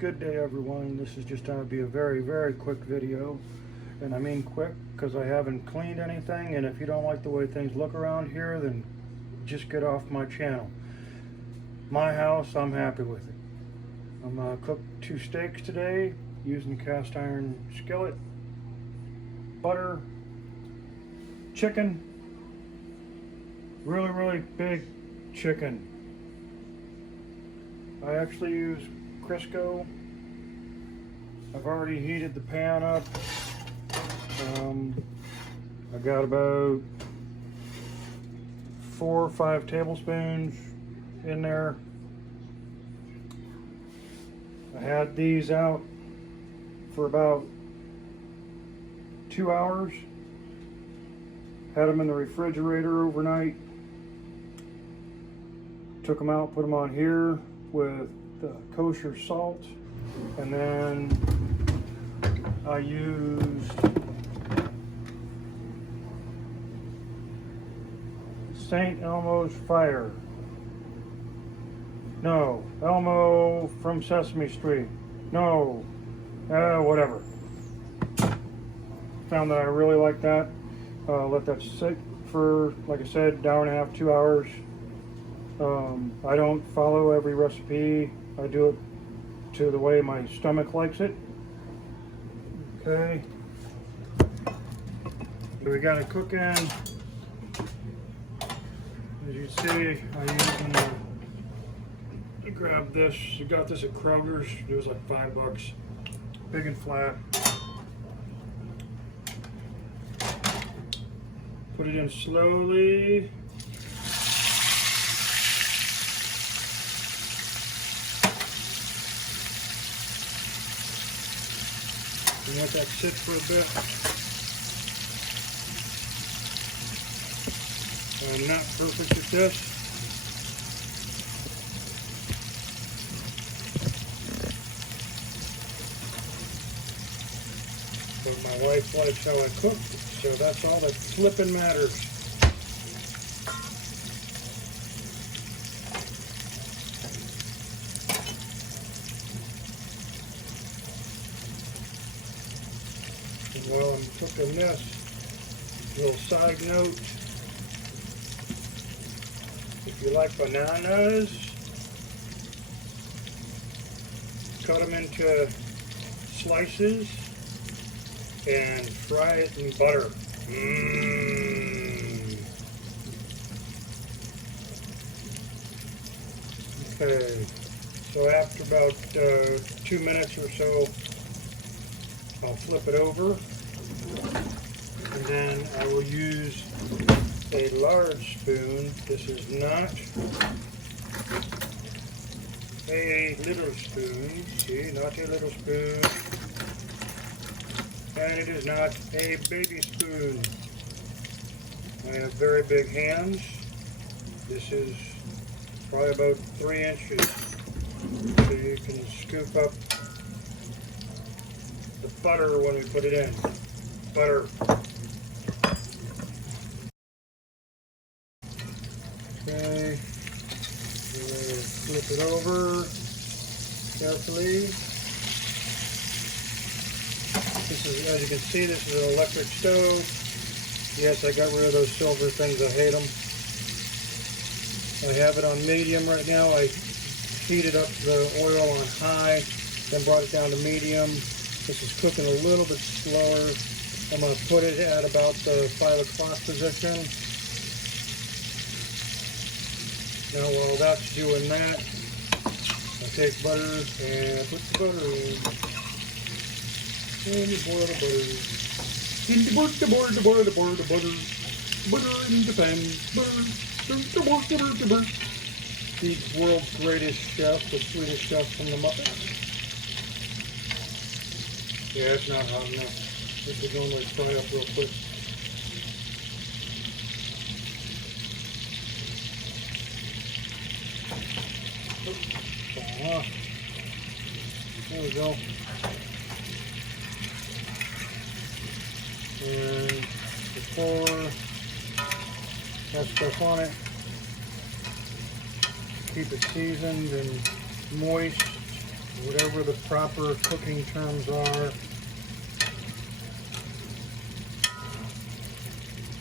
Good day, everyone. This is just going to be a very quick video, and I mean quick because I haven't cleaned anything, and if you don't like the way things look around here, then just get off my channel. My house, I'm happy with it. I'm going to cook 2 steaks today using the cast iron skillet, butter, chicken, really big chicken. I actually use Crisco. I've already heated the pan up. I got about 4 or 5 tablespoons in there. I had these out for about 2 hours. Had them in the refrigerator overnight. Took them out, put them on here with kosher salt, and then I used St. Elmo's Fire. No, Elmo from Sesame Street. No, whatever. Found that I really like that. Let that sit for, like I said, 1.5 to 2 hours. I don't follow every recipe. I do it to the way my stomach likes it. Okay. So we got it cooking. As you see, I grabbed this. I got this at Kroger's. It was like $5. Big and flat. Put it in slowly. You let that sit for a bit. I'm not perfect at this. But my wife likes how I cook, so that's all that flipping matters. And while I'm cooking this, little side note, if you like bananas, cut them into slices and fry it in butter. Okay, so after about 2 minutes or so, I'll flip it over, and then I will use a large spoon. This is not a little spoon. See, not a little spoon. And it is not a baby spoon. I have very big hands. This is probably about 3 inches. So you can scoop up the butter when we put it in. Butter. Okay. Flip it over carefully. This is, as you can see, this is an electric stove. Yes, I got rid of those silver things. I hate them. I have it on medium right now. I heated up the oil on high, then brought it down to medium. This is cooking a little bit slower. I'm going to put it at about the 5 o'clock position. Now while that's doing that, I take butter and put the butter in. And you boil the butter. In the butter. Butter in the pan. Butter. The world's greatest chef, the Swedish chef from the Muppets. Yeah, it's not hot enough. This is going to fry up real quick. There we go. And before that stuff on it, keep it seasoned and moist. whatever the proper cooking terms are.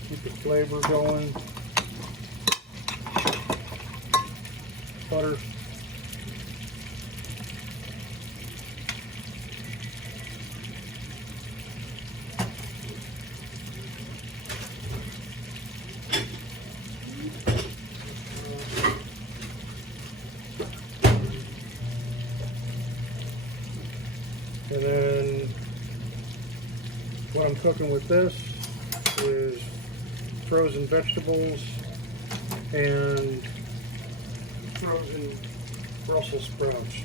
Keep the flavor going. Butter. And then what I'm cooking with this is frozen vegetables and frozen Brussels sprouts.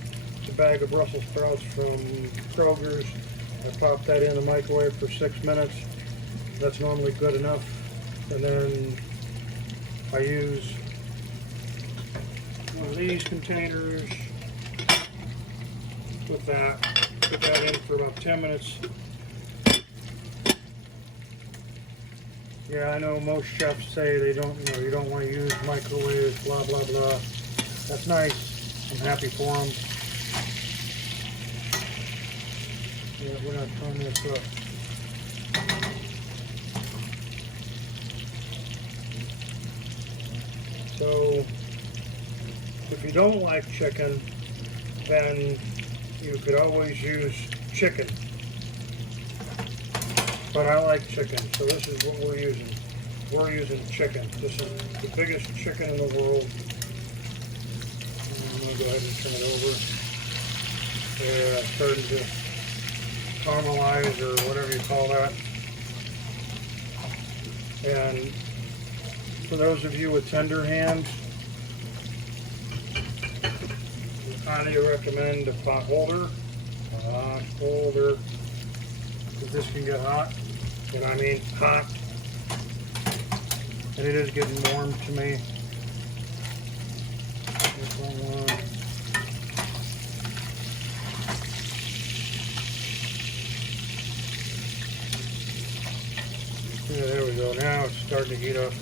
It's a bag of Brussels sprouts from Kroger's. I pop that in the microwave for 6 minutes. That's normally good enough. And then I use one of these containers with that. Put that in for about 10 minutes. Yeah, I know most chefs say they don't, you don't want to use microwaves, blah, blah, blah. That's nice. I'm happy for them. Yeah, we're not turning this up. So, if you don't like chicken, then you could always use chicken. But I like chicken, so this is what we're using. We're using chicken. This is the biggest chicken in the world. I'm going to go ahead and turn it over. Yeah, it's starting to caramelize or whatever you call that. And for those of you with tender hands, I highly recommend a pot holder. Because this can get hot. And I mean hot. And it is getting warm to me. Yeah, there we go. Now it's starting to heat up.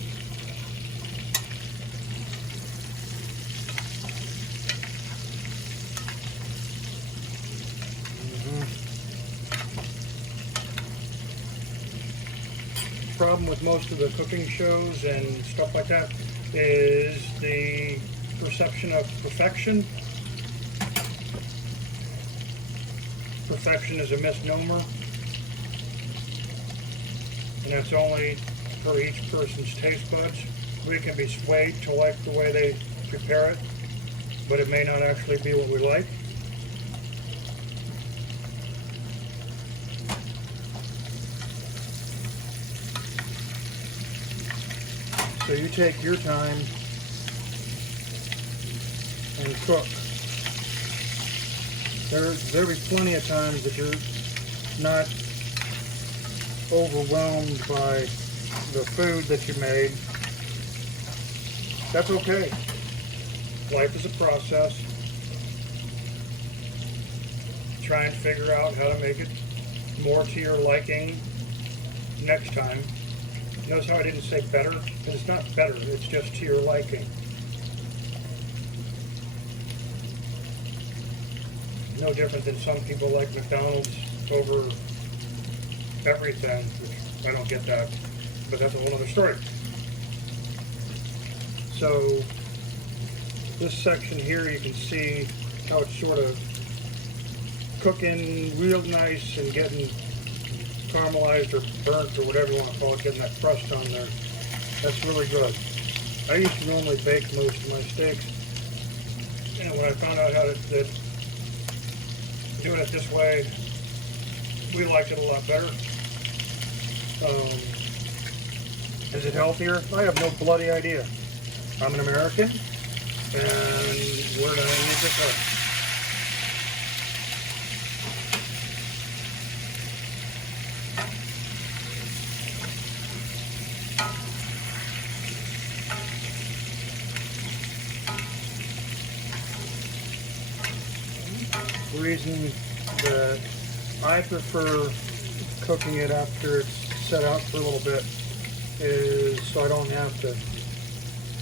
Problem with most of the cooking shows and stuff like that is the perception of perfection. Perfection is a misnomer, and that's only for each person's taste buds. We can be swayed to like the way they prepare it, but it may not actually be what we like. So you take your time and cook. There'll be plenty of times that you're not overwhelmed by the food that you made. That's okay. Life is a process. Try and figure out how to make it more to your liking next time. Notice how I didn't say better? Because it's not better, it's just to your liking. No different than some people like McDonald's over everything, which I don't get that, but that's a whole other story. So, this section here, you can see how it's sort of cooking real nice and getting caramelized or burnt or whatever you want to call it, getting that crust on there. That's really good. I used to normally bake most of my steaks, and when I found out how to doing it this way, we liked it a lot better. Is it healthier? I have no bloody idea. I'm an American, and we're going to eat this way. The reason that I prefer cooking it after it's set out for a little bit is so I don't have to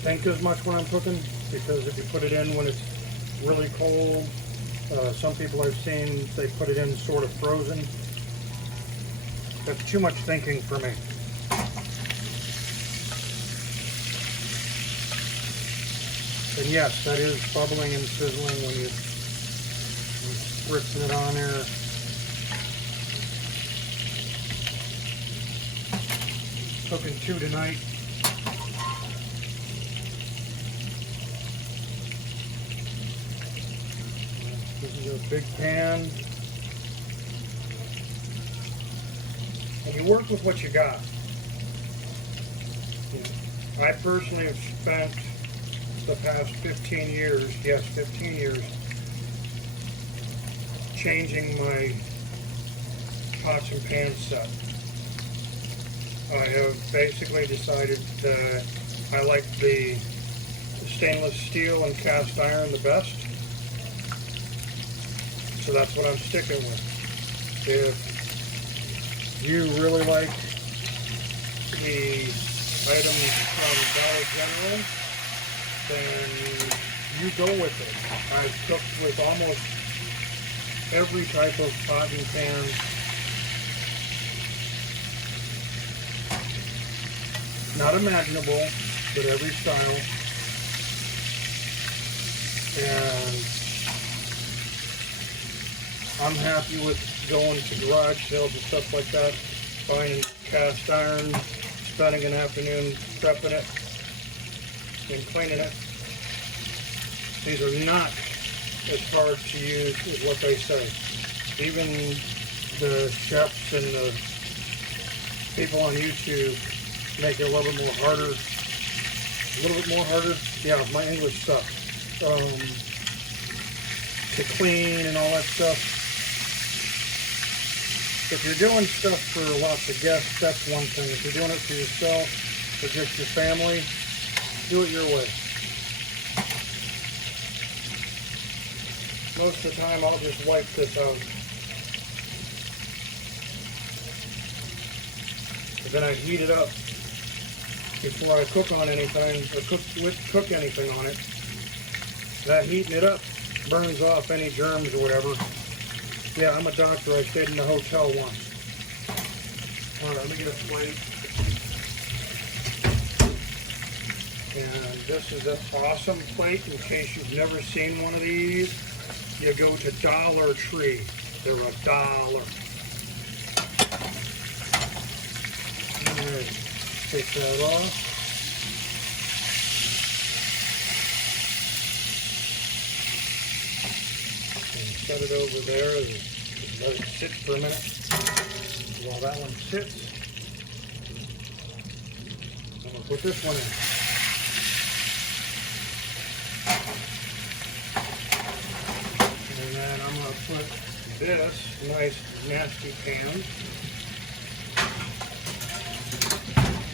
think as much when I'm cooking, because if you put it in when it's really cold, Some people I've seen, they put it in sort of frozen. That's too much thinking for me. And yes, that is bubbling and sizzling when you're spritzing it on there. Cooking 2 tonight. This is a big pan. And you work with what you got. I personally have spent the past 15 years, yes, 15 years, changing my pots and pans set. I have basically decided I like the stainless steel and cast iron the best, so that's what I'm sticking with. If you really like the items from Dollar General, then you go with it. I've cooked with almost every type of pot and pan. Not imaginable, but every style. And I'm happy with going to garage sales and stuff like that, buying cast iron, spending an afternoon prepping it and cleaning it. These are not as hard to use as what they say. Even the chefs and the people on YouTube make it a little bit more harder. A little bit more harder? Yeah, my English sucks. To clean and all that stuff. If you're doing stuff for lots of guests, that's one thing. If you're doing it for yourself or just your family, do it your way. Most of the time, I'll just wipe this out. And then I heat it up before I cook on anything, or cook anything on it. That heating it up burns off any germs or whatever. Yeah, I'm a doctor. I stayed in a hotel once. All right, let me get a plate. And this is an awesome plate. In case you've never seen one of these, you go to Dollar Tree. They're $1. All right, take that off. Set it over there and let it sit for a minute. While that one sits, I'm going to put this one in. And then I'm going to put this nice nasty pan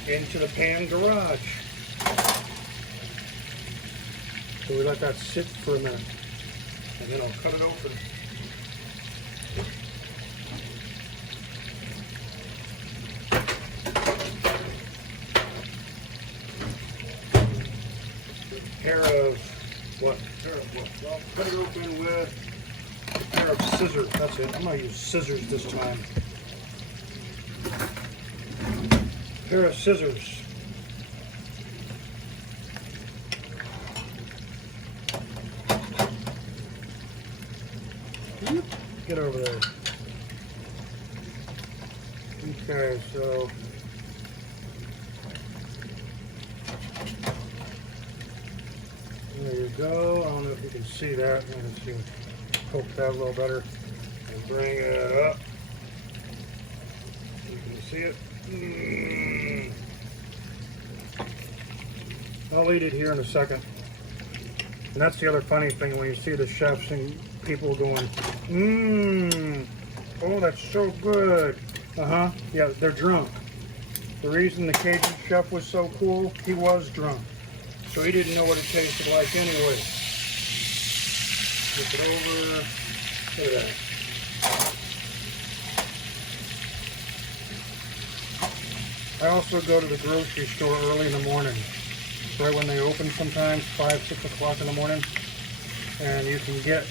into the pan garage. So we let that sit for a minute. And then I'll cut it open. Pair of what? Well, cut it open with a pair of scissors. That's it. I'm going to use scissors this time. Pair of scissors. Get over there. Okay, so there you go. I don't know if you can see that. Let's see, poke that a little better and bring it up. You can see it. I'll eat it here in a second. And that's the other funny thing when you see the chefs and people going, oh, that's so good. Yeah, they're drunk. The reason the Cajun chef was so cool, he was drunk. So he didn't know what it tasted like anyway. Flip it over. Look at that. I also go to the grocery store early in the morning. Right when they open sometimes, 5, 6 o'clock in the morning. And you can get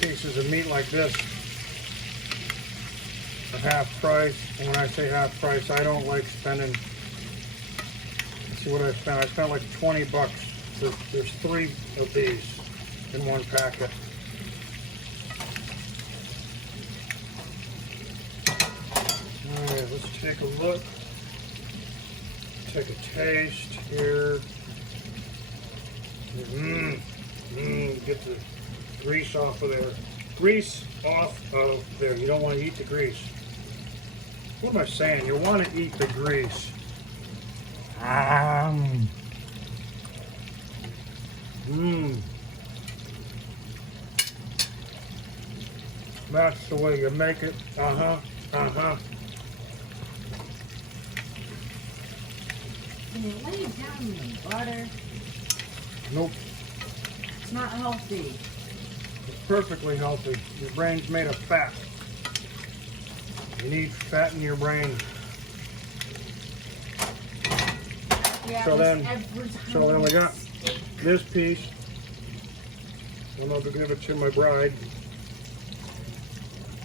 pieces of meat like this are half price. And when I say half price, I don't like spending. Let's see what I spent. I spent like 20 bucks. There's 3 of these in one packet. Alright, let's take a look. Take a taste here. Get the grease off of there. Grease off of there. You don't want to eat the grease. What am I saying? You want to eat the grease. That's the way you make it. Can you lay down the butter? Nope. It's not healthy. It's perfectly healthy. Your brain's made of fat. You need fat in your brain. Yeah, So then we got steak. this piece. I'm going to give it to my bride.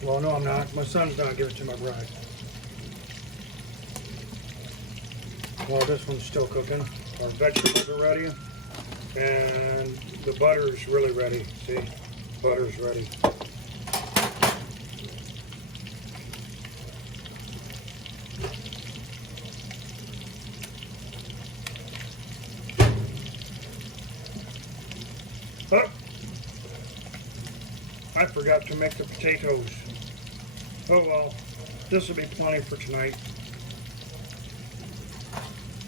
Well, no, I'm not. My son's going to give it to my bride. Well, this one's still cooking. Our vegetables are ready. And the butter's really ready. See? Butter's ready. Oh, I forgot to make the potatoes. Oh well, this will be plenty for tonight.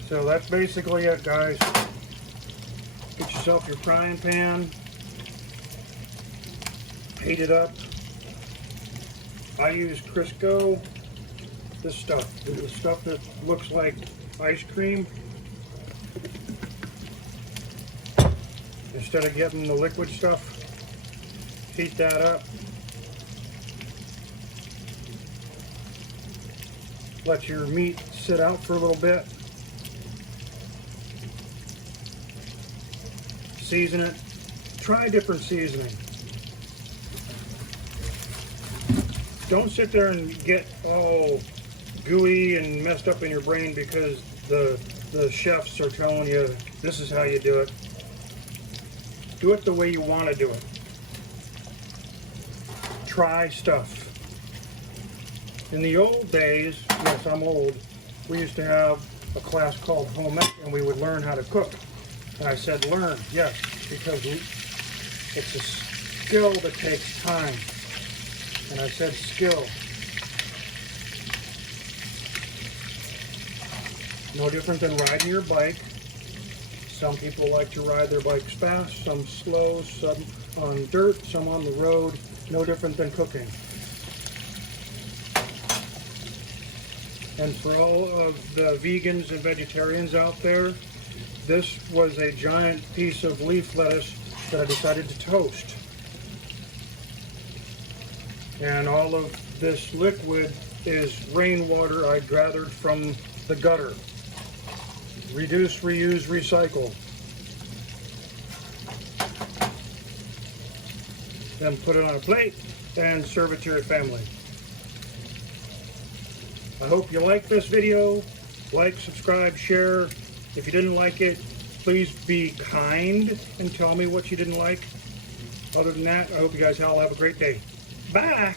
So that's basically it, guys. Get yourself your frying pan, heat it up. I use Crisco. This stuff, the stuff that looks like ice cream. Instead of getting the liquid stuff, heat that up. Let your meat sit out for a little bit. Season it. Try different seasoning. Don't sit there and get all gooey and messed up in your brain because the chefs are telling you this is how you do it. Do it the way you want to do it. Try stuff. In the old days, yes, I'm old, we used to have a class called home ec, and we would learn how to cook. And I said learn, yes, because it's a skill that takes time. And I said skill. No different than riding your bike. Some people like to ride their bikes fast, some slow, some on dirt, some on the road. No different than cooking. And for all of the vegans and vegetarians out there, this was a giant piece of leaf lettuce that I decided to toast. And all of this liquid is rainwater I gathered from the gutter. Reduce, reuse, recycle. Then put it on a plate and serve it to your family. I hope you like this video. Like, subscribe, share. If you didn't like it, please be kind and tell me what you didn't like. Other than that, I hope you guys all have a great day. Bye!